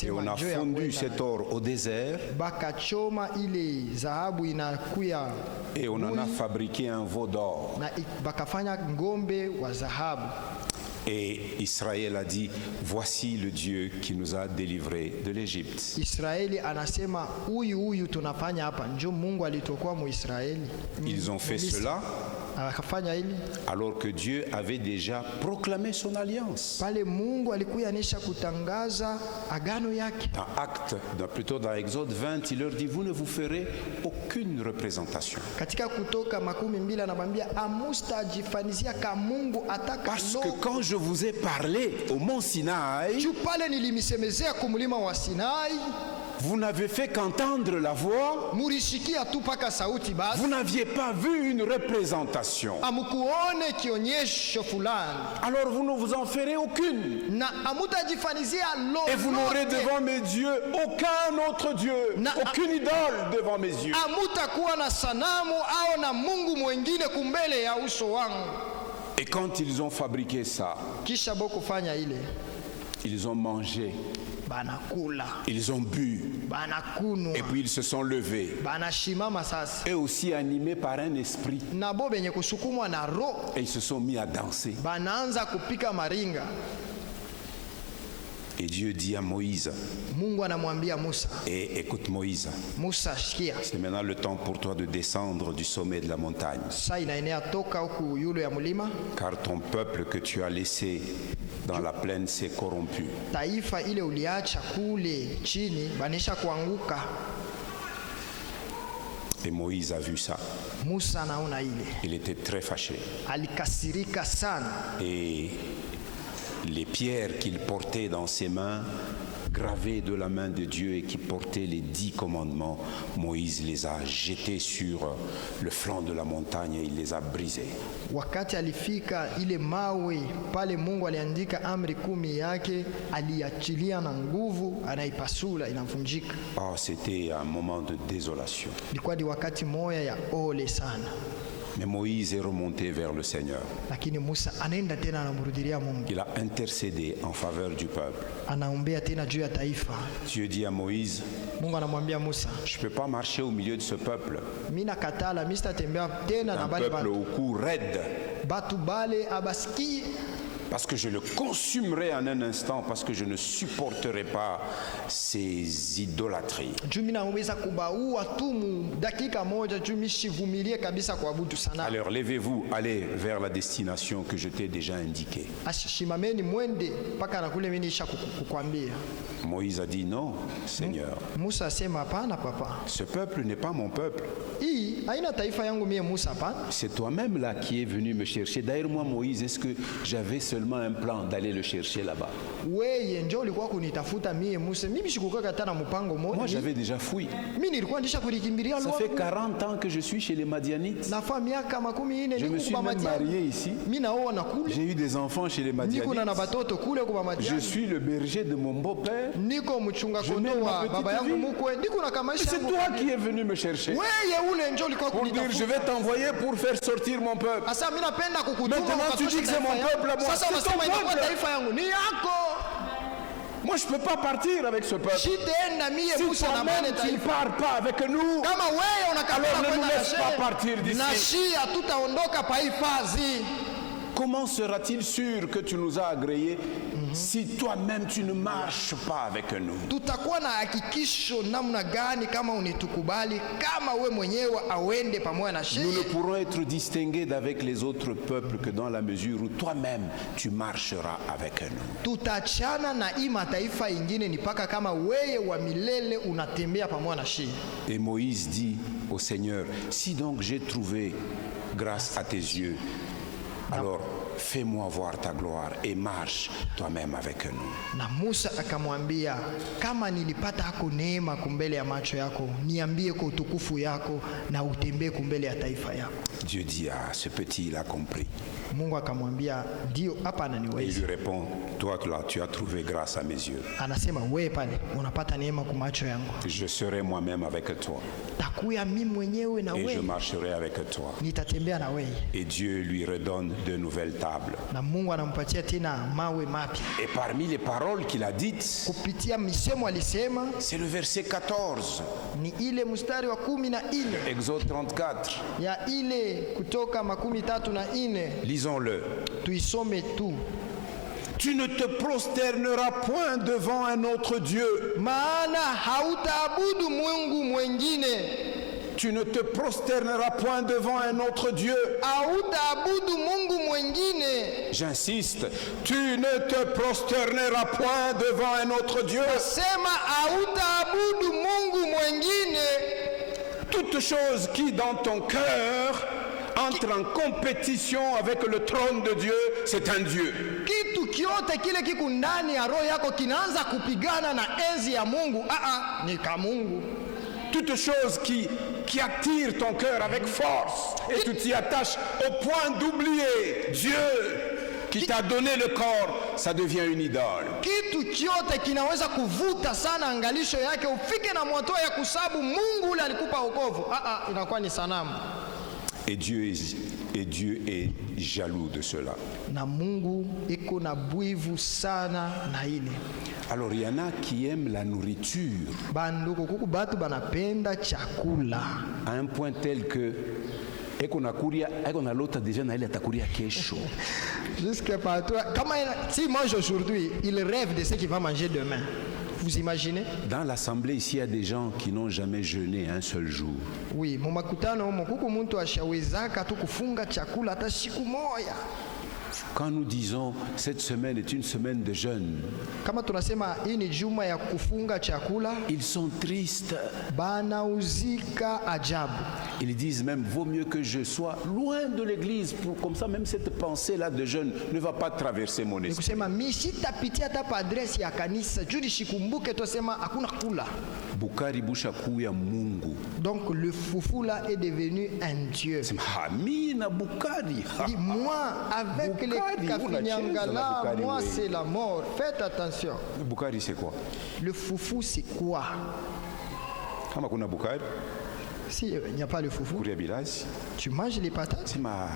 Et on a fondu cet or au désert. Et on en a fabriqué un veau d'or. Et Israël a dit, voici le Dieu qui nous a délivrés de l'Égypte. Ils ont fait cela alors que Dieu avait déjà proclamé son alliance. Dans Exode 20, il leur dit, vous ne vous ferez aucune représentation. Parce que quand je vous ai parlé au mont Sinaï, vous n'avez fait qu'entendre la voix. Vous n'aviez pas vu une représentation. Alors vous ne vous en ferez aucune. Et vous n'aurez devant mes yeux aucun autre Dieu, aucune idole devant mes yeux. Et quand ils ont fabriqué ça, ils ont mangé. Ils ont bu. Et puis ils se sont levés. Et aussi animés par un esprit. Et ils se sont mis à danser. Et Dieu dit à Moïse, et écoute Moïse, c'est maintenant le temps pour toi de descendre du sommet de la montagne. Car ton peuple que tu as laissé dans la plaine s'est corrompu. Et Moïse a vu ça. Il était très fâché. Et les pierres qu'il portait dans ses mains gravés de la main de Dieu et qui portaient les 10 commandements, Moïse les a jetés sur le flanc de la montagne et il les a brisés. Wakati alifika ile mawe pale Mungu aliandika amri 10 yake, aliachilia na nguvu, anaipasula inavunjika. Oh, c'était un moment de désolation. Ilikuwa ni wakati moya ya ole sana. Mais Moïse est remonté vers le Seigneur. Lakini Musa anaenda tena anamrudilia Mungu. Il a intercédé en faveur du peuple. Anaombea tena juu ya taifa. Dieu dit à Moïse, Mungu anamwambia Musa, je ne peux pas marcher au milieu de ce peuple. Mimi nakatala, mimi sitatembea tena na bale peuple au cou raide. Batu bale abaski. Parce que je le consumerai en un instant, parce que je ne supporterai pas ces idolâtries. Alors levez-vous, allez vers la destination que je t'ai déjà indiquée. Moïse a dit non, Seigneur. Ce peuple n'est pas mon peuple. C'est toi-même là qui es venu me chercher. D'ailleurs, moi, Moïse, est-ce que j'avais seulement un plan d'aller le chercher là-bas? Moi, j'avais déjà fui. Ça fait 40 ans que je suis chez les Madianites. Je me suis même marié ici. J'ai eu des enfants chez les Madianites. Je suis le berger de mon beau-père. Je mets ma petite vie. C'est toi qui es venu me chercher pour dire je vais t'envoyer pour faire sortir mon peuple. Maintenant tu dis que c'est mon peuple à moi. C'est ton peuple. Moi je ne peux pas partir avec ce peuple. Si toi-même tu ne pars pas avec nous, alors ne nous laisse pas partir d'ici. Comment sera-t-il sûr que tu nous as agréés si toi-même tu ne marches pas avec nous? Nous ne pourrons être distingués d'avec les autres peuples que dans la mesure où toi-même tu marcheras avec nous. Et Moïse dit au Seigneur, si donc j'ai trouvé grâce à tes yeux, alors fais-moi voir ta gloire et marche toi-même avec nous. Na Musa akamwambia, kama nilipata hako neema kumbele ya macho yako, niambie kwa utukufu yako na utembee kumbele ya taifa yako. Dieu dit, ah, ce petit il a compris. Mungu akamwambia, ndio hapa ananiweza. Il lui répond, toi là tu as trouvé grâce à mes yeux. Anasema wewe pale unapata neema kwa macho yangu. Je serai moi-même avec toi. Takuya mimi mwenyewe na wewe. Et je marcherai avec toi. Nitatembea na wewe. Et Dieu lui redonne de nouvelles tables. Na Mungu anampatia tena mawe mapya. Et parmi les paroles qu'il a dites, kupitia misemo alisema, c'est le verset 14. Ni ile mstari wa 14. Exode 34. Ya ile kutoka 34. Lisons-le. Tuisome tu. Tu ne te prosterneras point devant un autre Dieu. Maana hautaabudu Mungu mwingine. Tu ne te prosterneras point devant un autre Dieu. Hautaabudu Mungu mwingine. J'insiste, tu ne te prosterneras point devant un autre Dieu. Sema hautaabudu Mungu mwingine. Toute chose qui dans ton cœur entre en compétition avec le trône de Dieu, c'est un Dieu. Kitu kyote kile kiko ndani ya roho yako kinaanza kupigana na enzi ya Mungu, ni ka Mungu. Toute chose qui attire ton cœur avec force et tu t'y attaches au point d'oublier Dieu qui t'a donné le corps, ça devient une idole. Kitu kyote kinaweza kuvuta sana angalisho yake ufike na moto ya kusabu Mungu ule alikupa wokovu, inakuwa ni sanamu. Et Dieu est jaloux de cela. Na Mungu iko na bwivu sana na ile. Alors il y en a qui aiment la nourriture. Banduko kuku batu banapenda chakula. À un point tel que eko na lota déjà na ile atakuria kesho. Jusque partout. Comme s'il mange aujourd'hui, il rêve de ce qu'il va manger demain. Vous imaginez? Dans l'assemblée ici, il y a des gens qui n'ont jamais jeûné un seul jour. Oui, mumakutano humo kuko muntu ashawezaka tu kufunga chakula hata siku moja. Quand nous disons cette semaine est une semaine de jeûne, kama tunasema hii ni juma ya kufunga chakula, ils sont tristes. Banauzika ajabu. Ils disent même vaut mieux que je sois loin de l'église, comme ça même cette pensée là de jeûne ne va pas traverser mon esprit. Nikusema mimi sitapitia hata pa adresse ya kanisa juu nishikumbuke tosema hakuna kula. Bukari busha kuya Mungu. Donc le foufou là est devenu un dieu. Amina Bukari. Moi avec Bukari, les Kafinyangala, moi c'est la mort. Faites attention. Bukari c'est quoi? Le foufou c'est quoi? Kama kuna Bukari? Si il n'y a pas le foufou. Kuria bilasi. Tu manges les patates? Sema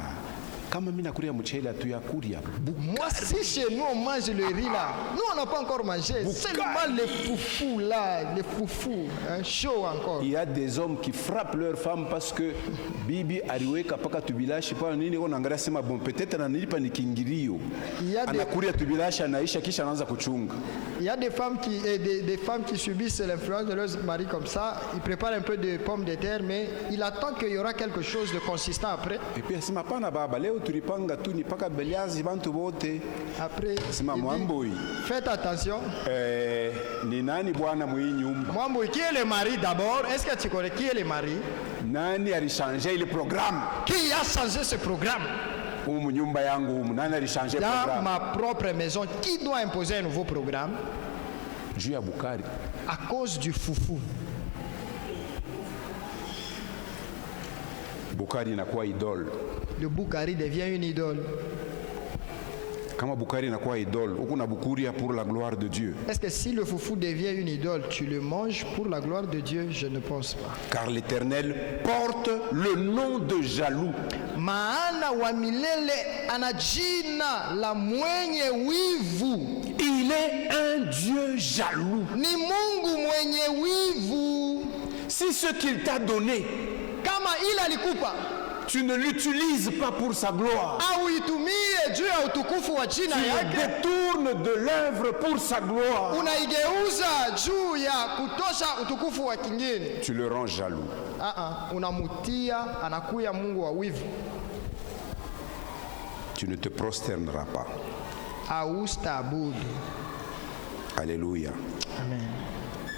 kama mimi nakuria mchele tu ya kuria. Moi si chez nous on mange le riz là. Nous on n'a pas encore mangé. Seulement les foufous là, les foufous, hein, chaud encore. Il y a des hommes qui frappent leurs femmes parce que bibi aliweka paka tubilashi pa nini on angalia sema bon peut-être ananipa ni kingirio. Anakuria tubilashi anaisha kisha anaanza kuchunga. Il y a des femmes qui subissent l'influence de leurs maris comme ça, ils préparent un peu de pommes de terre mais il attend qu'il y aura quelque chose de consistant après. Et puis sema pana baba leo tulipanga tu ni paka beliazi bantu bote. Après sema mwamboi. Faites attention. Ni nani bwana mwi nyumba? Mwamboi, qui est le mari d'abord? Est-ce que tu connais qui est le mari? Nani a changé le programme? Qui a changé ce programme? Dans ma propre maison, qui doit imposer un nouveau programme? Dieu à Bukari. À cause du foufou. Bukari n'a quoi idole? Le Bukari devient une idole. Kama Bukari n'a quoi idole? Ukuna bukuria pour la gloire de Dieu. Est-ce que si le foufou devient une idole, tu le manges pour la gloire de Dieu? Je ne pense pas. Car l'Éternel porte le nom de jaloux. Maana wa milele anajina la mwenye wivu. Il est un Dieu jaloux. Ni Mungu mwenye wivu. Si ce qu'il t'a donné, kama ila alikupa, tu ne l'utilises pas pour sa gloire. Tu détournes de l'œuvre pour sa gloire. Tu le rends jaloux. Tu ne te prosterneras pas. Alléluia. Amen.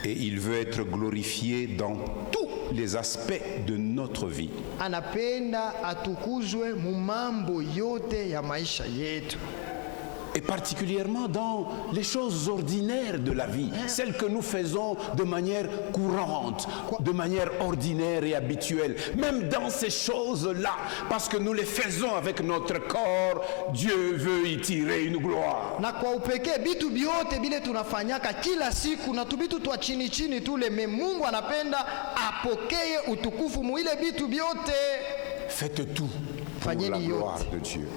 Et il veut être glorifié dans tous les aspects de notre vie. Anapenda atukuzwe mu mambo yote ya maisha yetu. Et particulièrement dans les choses ordinaires de la vie, celles que nous faisons de manière courante, de manière ordinaire et habituelle. Même dans ces choses-là, parce que nous les faisons avec notre corps, Dieu veut y tirer une gloire. Na kwa upekee bitu biote bile tunafanyaka kila siku na tubitu twa chini chini tule, Mungu anapenda apokee utukufu mu ile bitu biote. Faites tout pour la gloire de Dieu.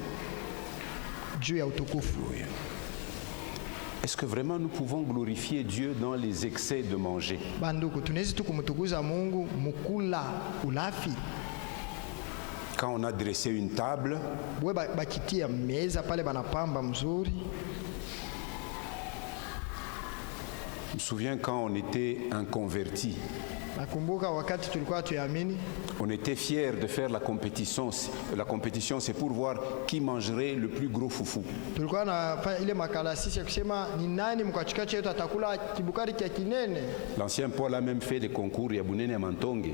Dieu est utukufu. Est-ce que vraiment nous pouvons glorifier Dieu dans les excès de manger? Banduku, tunaweza tu kumtukuza Mungu mukula ulafi. Quand on a dressé une table, bakitia meza pale banapamba mzuri. Je me souviens quand on était inconvertis. On était fiers de faire la compétition. La compétition, c'est pour voir qui mangerait le plus gros foufou. L'ancien Paul a même fait des concours. Il y a Bounene à Mantongue.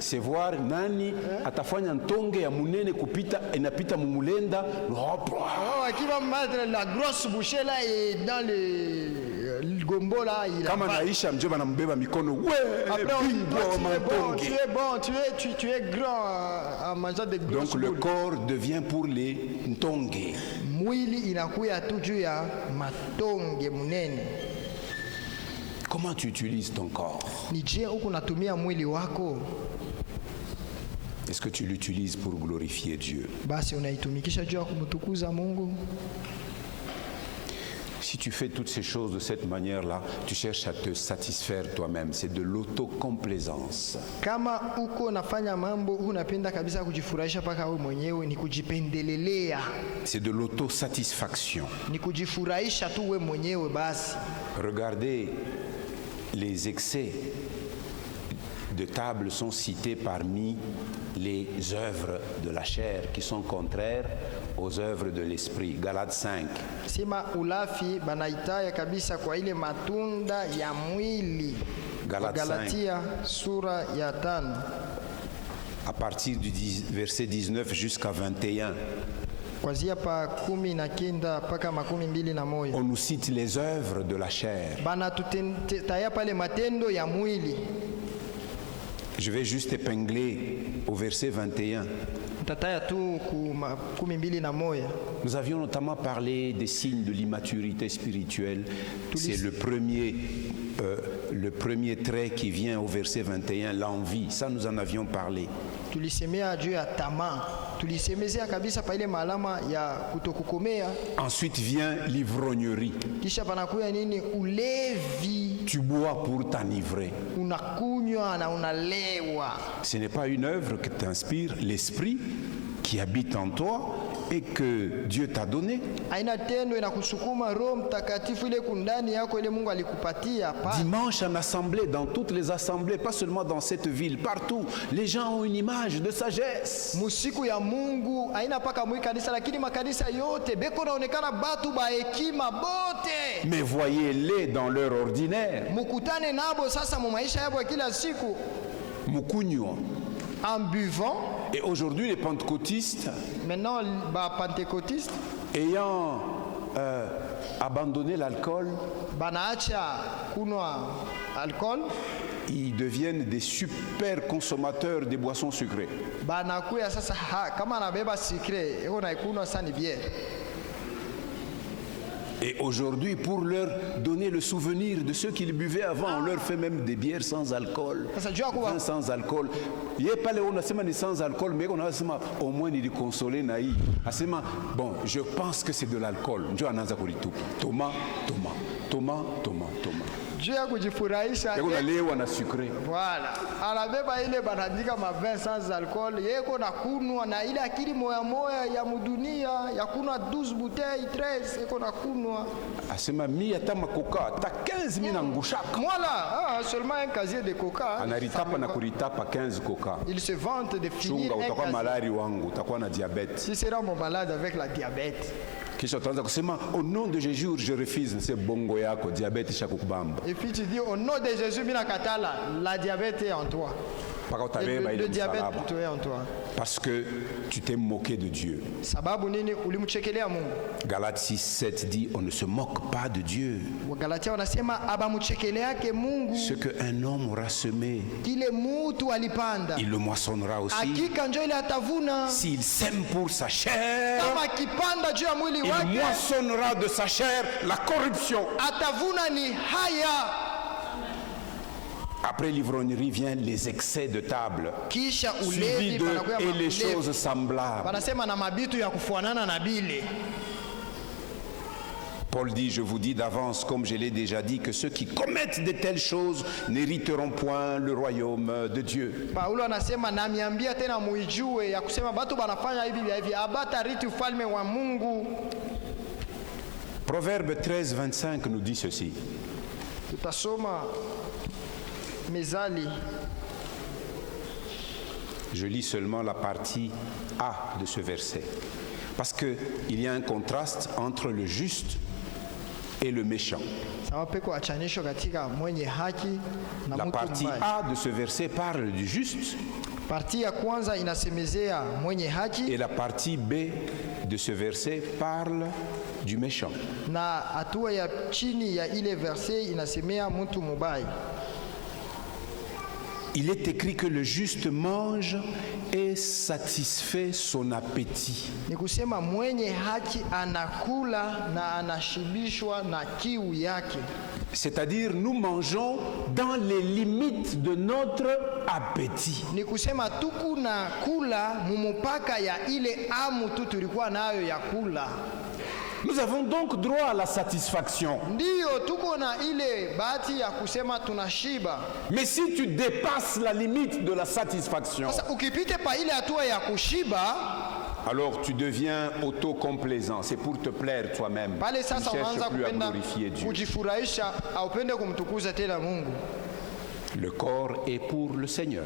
C'est voir nani atafanya ntonge ya munene kupita inapita mumulenda. Akiva mettre la grosse bouchée là et dans le gombo là il kama naisha mjomba anambeba mikono tu es grand à manger des grosses. Donc le corps devient pour les ntonge. Mwili inakuya tu juu ya matonge munene. Comment tu utilises ton corps? Ni je uko natumia mwili wako? Est-ce que tu l'utilises pour glorifier Dieu? Basi unaitumikisha juu ya kumtukuza Mungu? Si tu fais toutes ces choses de cette manière-là, tu cherches à te satisfaire toi-même. C'est de l'autocomplaisance. Kama uko nafanya mambo unapenda kabisa kujifurahisha paka wewe mwenyewe, ni kujipendelelea. C'est de l'autosatisfaction. Ni kujifurahisha tu wewe mwenyewe basi. Regardez les excès de table sont citées parmi les œuvres de la chair qui sont contraires aux œuvres de l'esprit. Galates 5. Sema ulafi banaitaya kabisa kwa ile matunda ya mwili. Galatia sura ya 5. À partir du verset 19 jusqu'à 21. On nous cite les œuvres de la chair. Je vais juste épingler au verset 21. Nous avions notamment parlé des signes de l'immaturité spirituelle. C'est le premier trait qui vient au verset 21, l'envie. Ça, nous en avions parlé. Ensuite vient l'ivrognerie. Tu bois pour t'enivrer. Ce n'est pas une œuvre que t'inspire l'esprit qui habite en toi et que Dieu t'a donné. Dimanche en assemblée, dans toutes les assemblées, pas seulement dans cette ville, partout, les gens ont une image de sagesse. Mais voyez-les dans leur ordinaire. Mukunywa. En buvant. Et aujourd'hui, les pentecôtistes, maintenant, pentecôtistes, ayant abandonné l'alcool, ils deviennent des super consommateurs des boissons sucrées. Et aujourd'hui, pour leur donner le souvenir de ceux qu'ils buvaient avant, on leur fait même des bières sans alcool, vin sans alcool. Il n'y a pas les sans alcool, mais on a au moins il consolé naïf. Bon, je pense que c'est de l'alcool. Thomas. Dieu a kujifurahisha. Voilà. Anabeba ile banandika mavin sans alcool. Yeko na kunwa na ile akili moya ya mudunia ya kunwa 12 bouteilles 13 yeko na kunwa. Asema mi hata makoka ta 15 mina ngushaka. Voilà, seulement un casier de coca. Anaritapa na kuritapa 15 coca. Il se vante de finir. Chunga utakuwa malari wangu, utakuwa na diabète. Si sera mon malade avec la diabète. Kisha utaanza kusema au nom de Jésus je refuse ce bongo yako diabète ishakukubamba. Et puis tu dis au nom de Jésus mina katala, la diabète est en toi. Le diabète est en toi. Parce que tu t'es moqué de Dieu. Galates 6:7 dit on ne se moque pas de Dieu. Ce qu'un homme aura semé, il le moissonnera aussi. S'il sème pour sa chair, il moissonnera de sa chair la corruption. Après l'ivrognerie viennent les excès de table, suivis de et les choses semblables. Paul dit, je vous dis d'avance, comme je l'ai déjà dit, que ceux qui commettent de telles choses n'hériteront point le royaume de Dieu. Proverbe 13:25 nous dit ceci. Je lis seulement la partie A de ce verset. Parce qu'il y a un contraste entre le juste et le méchant. La partie A de ce verset parle du juste. Et la partie B de ce verset parle du méchant. Il est écrit que le juste mange et satisfait son appétit. C'est-à-dire nous mangeons dans les limites de notre appétit. Nous avons donc droit à la satisfaction. Mais si tu dépasses la limite de la satisfaction, alors tu deviens autocomplaisant. C'est pour te plaire toi-même. Tu ne cherches plus à glorifier Dieu. Le corps est pour le Seigneur.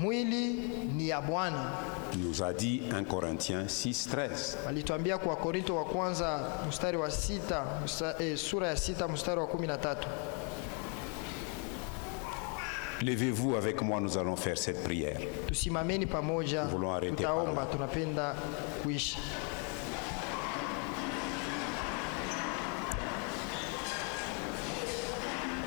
Mwili ni ya Bwana. Nous a dit 1 Corinthiens 6:13. Alituambia kwa Korinto wa kwanza mstari wa 6, sura ya 6 mstari wa 13. Levez-vous avec moi, nous allons faire cette prière. Tusimameni pamoja, tutaomba, tunapenda kuishi.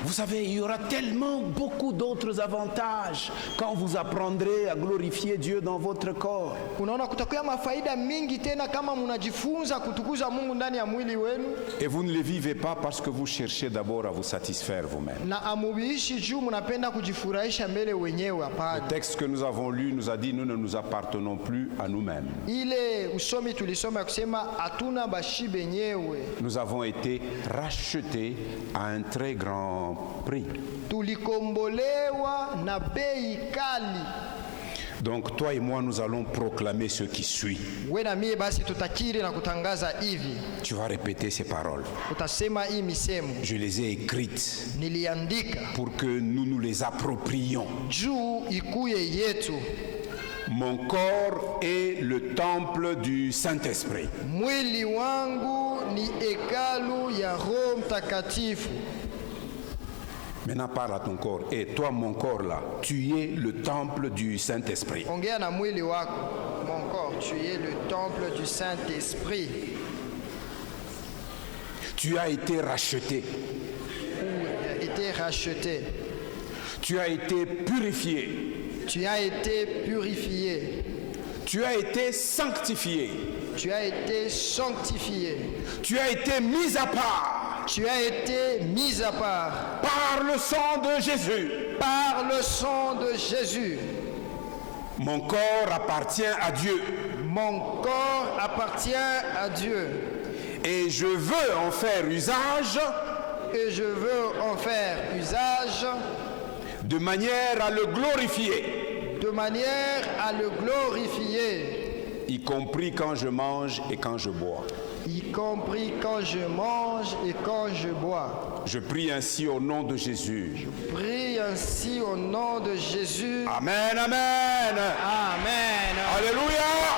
Vous savez, il y aura tellement beaucoup d'autres avantages quand vous apprendrez à glorifier Dieu dans votre corps. Unaona kutakuwa mafaida mingi tena kama mnajifunza kutukuza Mungu ndani ya mwili wenu. Et vous ne les vivez pas parce que vous cherchez d'abord à vous satisfaire vous-même. Na amubiishi juu mnapenda kujifurahisha mbele wenyewe, hapana. Le texte que nous avons lu nous a dit nous ne nous appartenons plus à nous-mêmes. Ile usomi tulisoma kusema hatuna bashi benyewe. Nous avons été rachetés à un très grand prix. Tulikombolewa na bei kali. Donc toi et moi nous allons proclamer ce qui suit. Wewe na mimi basi tutakiri na kutangaza hivi. Tu vas répéter ces paroles. Utasema hii misemo. Je les ai écrites. Niliandika. Pour que nous nous les approprions. Juu ikuye yetu. Mon corps est le temple du Saint-Esprit. Mwili wangu ni hekalu ya Roho Mtakatifu. Maintenant parle à ton corps. Et toi, mon corps là, tu es le temple du Saint-Esprit. Ongea na mwili wako. Mon corps, tu es le temple du Saint-Esprit. Tu as été racheté. Tu as été racheté. Tu as été purifié. Tu as été purifié. Tu as été sanctifié. Tu as été sanctifié. Tu as été mis à part. Tu as été mis à part. Par le sang de Jésus. Par le sang de Jésus. Mon corps appartient à Dieu. Mon corps appartient à Dieu. Et je veux en faire usage. Et je veux en faire usage. De manière à le glorifier. De manière à le glorifier. Y compris quand je mange et quand je bois. Y compris quand je mange et quand je bois. Je prie ainsi au nom de Jésus. Je prie ainsi au nom de Jésus. Amen, amen. Amen. Alléluia.